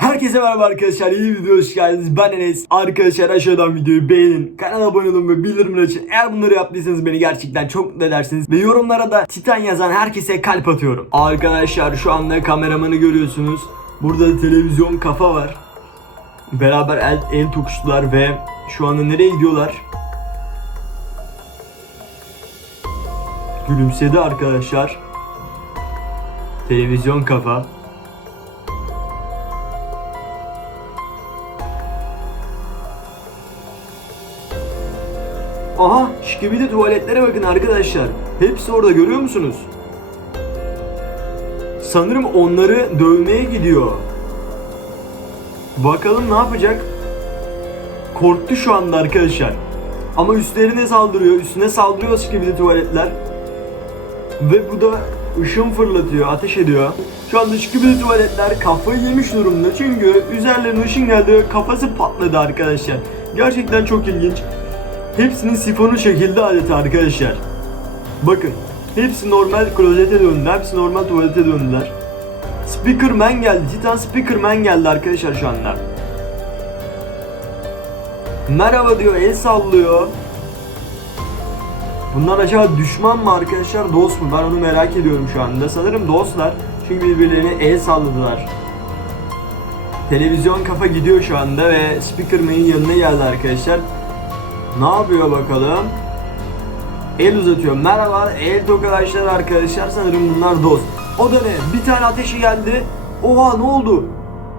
Herkese merhaba arkadaşlar yeni bir videoya hoş geldiniz. Ben Enes. Arkadaşlar aşağıdan videoyu beğenin Kanala abone olun ve bildirimleri açın. Eğer bunları yaptıysanız beni gerçekten çok mutlu edersiniz. Ve yorumlara da Titan yazan herkese kalp atıyorum. Arkadaşlar şu anda kameramanı görüyorsunuz. Burada da televizyon kafa var. Beraber el, el tokuştular ve şu anda nereye gidiyorlar? Gülümsedi arkadaşlar. Televizyon kafa Aha şikibidi tuvaletlere bakın arkadaşlar. Hepsi orada görüyor musunuz? Sanırım onları dövmeye gidiyor. Bakalım ne yapacak? Korktu şu anda arkadaşlar. Ama üstlerine saldırıyor. Üstüne saldırıyor şikibidi tuvaletler. Ve bu da ışın fırlatıyor, ateş ediyor. Şu anda şikibidi tuvaletler kafayı yemiş durumda. Çünkü üzerlerine ışın geldi ve kafası patladı arkadaşlar. Gerçekten çok ilginç. Hepsinin sifonu şekilde adeta arkadaşlar. Bakın. Hepsi normal klozete döndü. Hepsi normal tuvalete döndüler. Speakerman geldi. Titan Speakerman geldi arkadaşlar şu anda. Merhaba diyor. El sallıyor. Bunlar acaba düşman mı arkadaşlar dost mu? Ben onu merak ediyorum şu anda. Sanırım dostlar. Çünkü birbirlerine el salladılar. Televizyon kafa gidiyor şu anda ve Speakerman'in yanına geldi arkadaşlar. Ne yapıyor bakalım? El uzatıyor. Merhaba, el tokalaşlar arkadaşlar. Sanırım bunlar dost. O da ne? Bir tane ateşi geldi. Oha ne oldu?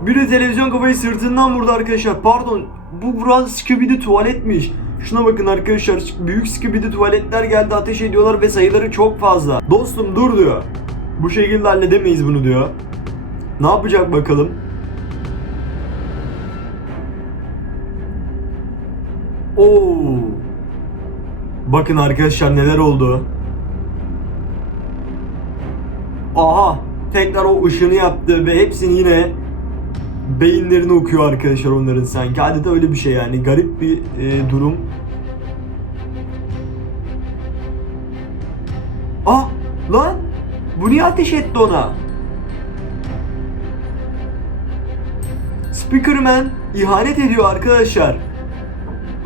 Biri televizyon kafayı sırtından vurdu arkadaşlar. Pardon. Bu burası Scooby tuvaletmiş. Şuna bakın arkadaşlar. Büyük Scooby tuvaletler geldi. Ateş ediyorlar ve sayıları çok fazla. Dostum dur diyor. Bu şekilde halledemeyiz bunu diyor. Ne yapacak bakalım? Oo. Bakın arkadaşlar neler oldu. Aha, tekrar o ışını yaptı ve hepsini yine beyinlerini okuyor arkadaşlar onların sanki. Adeta öyle bir şey yani. Garip bir e, durum. Ah, lan bu niye ateş etti ona? Speakerman ihanet ediyor arkadaşlar.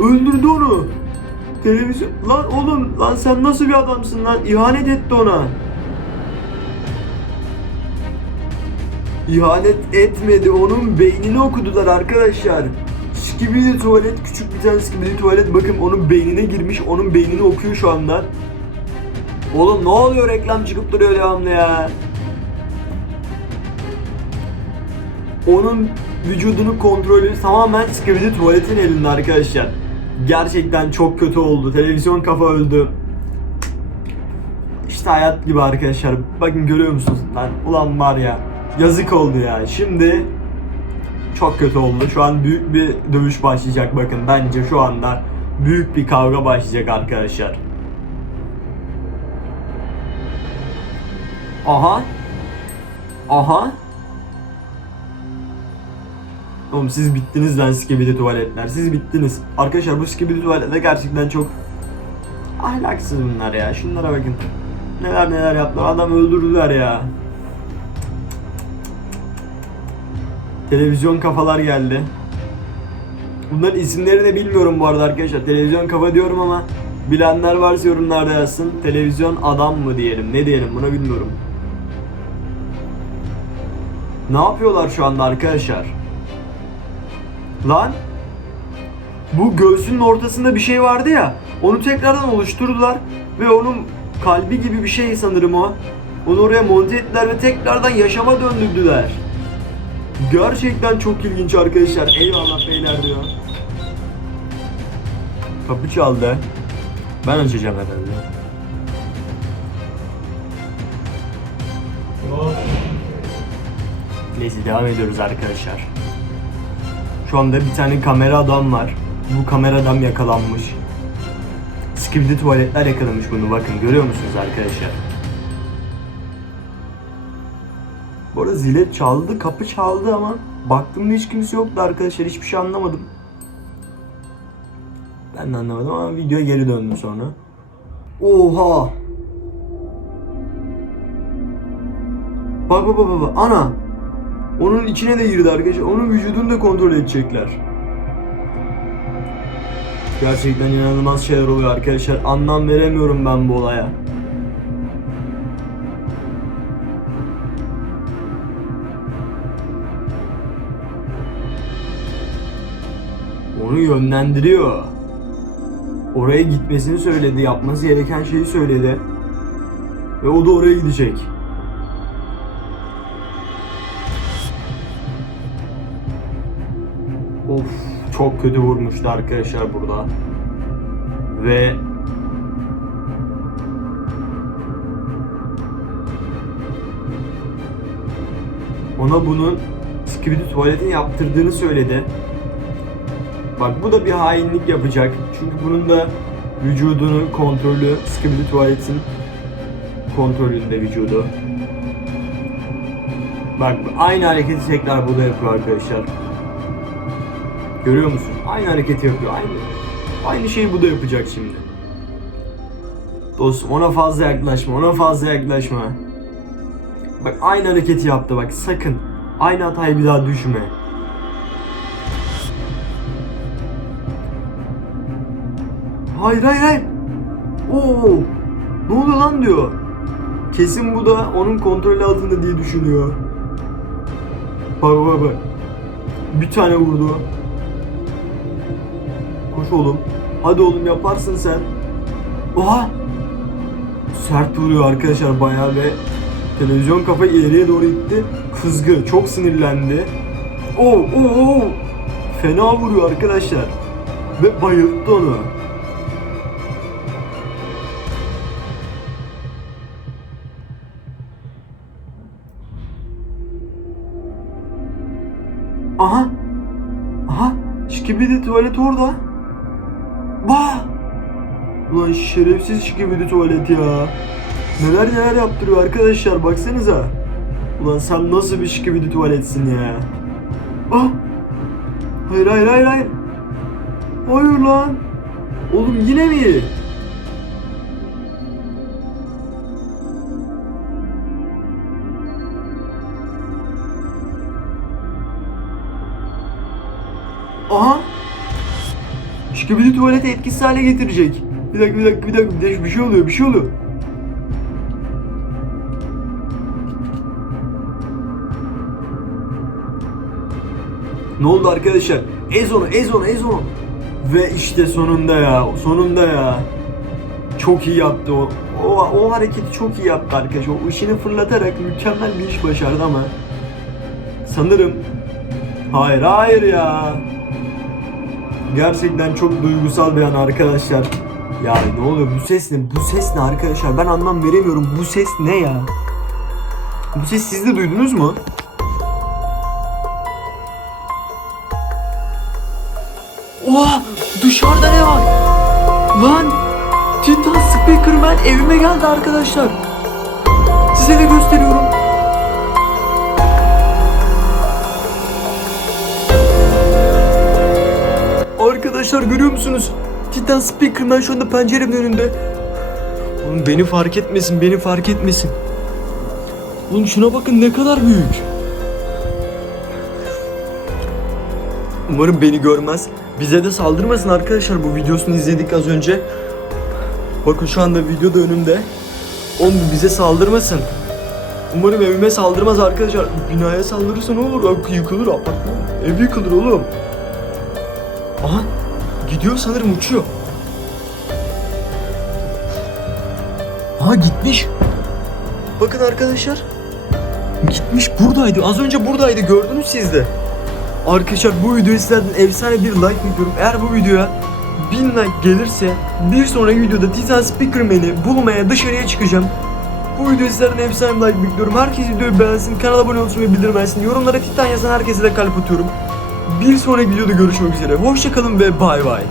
Öldürdü onu. Televizyon... Lan oğlum lan sen nasıl bir adamsın lan? İhanet etti ona. İhanet etmedi. Onun beynini okudular arkadaşlar. Skibidi tuvalet küçük bir tane skibidi tuvalet bakın onun beynine girmiş. Onun beynini okuyor şu anda. Oğlum ne oluyor reklam çıkıp duruyor devamlı ya. Onun vücudunu kontrolü tamamen Skibidi tuvaletin elinde arkadaşlar. Gerçekten çok kötü oldu. Televizyon kafa öldü. İşte hayat gibi arkadaşlar. Bakın görüyor musunuz? Lan ulan var ya. Yazık oldu ya. Şimdi çok kötü oldu. Şu an büyük bir dövüş başlayacak bakın. Bence şu anda büyük bir kavga başlayacak arkadaşlar. Aha. Aha. Oğlum siz bittiniz lan skibidi tuvaletler. Siz bittiniz. Arkadaşlar bu skibidi tuvaletler gerçekten çok ahlaksız bunlar ya. Şunlara bakın. Neler neler yaptılar. Adam öldürdüler ya. Televizyon kafalar geldi. Bunların isimlerini bilmiyorum bu arada arkadaşlar. Televizyon kafa diyorum ama bilenler varsa yorumlarda yazsın. Televizyon adam mı diyelim, ne diyelim buna bilmiyorum. Ne yapıyorlar şu anda arkadaşlar? Lan bu göğsünün ortasında bir şey vardı ya. Onu tekrardan oluşturdular ve onun kalbi gibi bir şey sanırım o. Onu oraya monte ettiler ve tekrardan yaşama döndürdüler. Gerçekten çok ilginç arkadaşlar. Eyvallah beyler diyor. Kapı çaldı. Ben açacağım herhalde. Neyse devam ediyoruz arkadaşlar. Şu anda bir tane kamera adam var. Bu kamera adam yakalanmış. Skibidi tuvaletler yakalamış bunu bakın görüyor musunuz arkadaşlar? Bu arada zile çaldı, kapı çaldı ama baktığımda hiç kimse yoktu arkadaşlar. Hiçbir şey anlamadım. Ben de anlamadım ama videoya geri döndüm sonra. Oha! Bak bak bak bak. Ana! Onun içine de girdi arkadaşlar. Onun vücudunu da kontrol edecekler. Gerçekten inanılmaz şeyler oluyor arkadaşlar. Anlam veremiyorum ben bu olaya. Onu yönlendiriyor. Oraya gitmesini söyledi, yapması gereken şeyi söyledi. Ve o da oraya gidecek. Of çok kötü vurmuştu arkadaşlar burada. Ve ona bunun skibidi tuvaletini yaptırdığını söyledi. Bak bu da bir hainlik yapacak. Çünkü bunun da vücudunu kontrolü skibidi tuvaletin kontrolünde vücudu. Bak aynı hareketi tekrar burada yapıyor arkadaşlar. Görüyor musun? Aynı hareketi yapıyor. Aynı aynı şeyi bu da yapacak şimdi. Dostum ona fazla yaklaşma. Ona fazla yaklaşma. Bak aynı hareketi yaptı bak sakın. Aynı hatayı bir daha düşme. Hayır hayır hayır. Oo. Ne oluyor lan diyor. Kesin bu da onun kontrolü altında diye düşünüyor. Bak bak bak. Bir tane vurdu. Koş oğlum. Hadi oğlum yaparsın sen. Oha! Sert vuruyor arkadaşlar bayağı ve televizyon kafayı ileriye doğru itti. Kızgı, çok sinirlendi. Oo, oo, oo! Fena vuruyor arkadaşlar. Ve bayılttı onu. Aha! Aha! Şikibidi tuvalet orada. Ulan şerefsiz şikibidi tuvalet ya. Neler neler yaptırıyor arkadaşlar baksanıza. Ulan sen nasıl bir şikibidi tuvaletsin ya. Ah! Hayır hayır hayır hayır. Hayır lan. Oğlum yine mi? Aha! Şikibidi tuvaleti etkisiz hale getirecek. Bir dakika bir dakika bir dakika bir, dakika, bir şey oluyor bir şey oluyor. Ne oldu arkadaşlar? Ez onu ez onu ez onu. Ve işte sonunda ya sonunda ya. Çok iyi yaptı o. O, o hareketi çok iyi yaptı arkadaşlar. O ışını fırlatarak mükemmel bir iş başardı ama sanırım hayır hayır ya. Gerçekten çok duygusal bir an arkadaşlar. Ya ne oluyor bu ses ne? Bu ses ne arkadaşlar? Ben anlam veremiyorum. Bu ses ne ya? Bu ses siz de duydunuz mu? Oha! Dışarıda ne var? Lan! Titan Speakerman evime geldi arkadaşlar. Size de gösteriyorum. Arkadaşlar görüyor musunuz? Titan Speakerman şu anda penceremin önünde. Oğlum beni fark etmesin, beni fark etmesin. Oğlum şuna bakın ne kadar büyük. Umarım beni görmez. Bize de saldırmasın arkadaşlar bu videosunu izledik az önce. Bakın şu anda video da önümde. Oğlum bize saldırmasın. Umarım evime saldırmaz arkadaşlar. Binaya saldırırsa ne olur? Yıkılır apartman. Ev yıkılır oğlum. Aha gidiyor sanırım uçuyor. Aha gitmiş. Bakın arkadaşlar. Gitmiş buradaydı. Az önce buradaydı gördünüz siz de. Arkadaşlar bu videoyu sizlerden efsane bir like bekliyorum. Eğer bu videoya 1000 like gelirse bir sonraki videoda Titan Speakerman'i bulmaya dışarıya çıkacağım. Bu videoyu sizlerden efsane like bekliyorum. Herkes videoyu beğensin, kanala abone olsun ve bildirim versin. Yorumlara Titan yazan herkese de kalp atıyorum. Bir sonraki videoda görüşmek üzere. Hoşçakalın ve bay bay.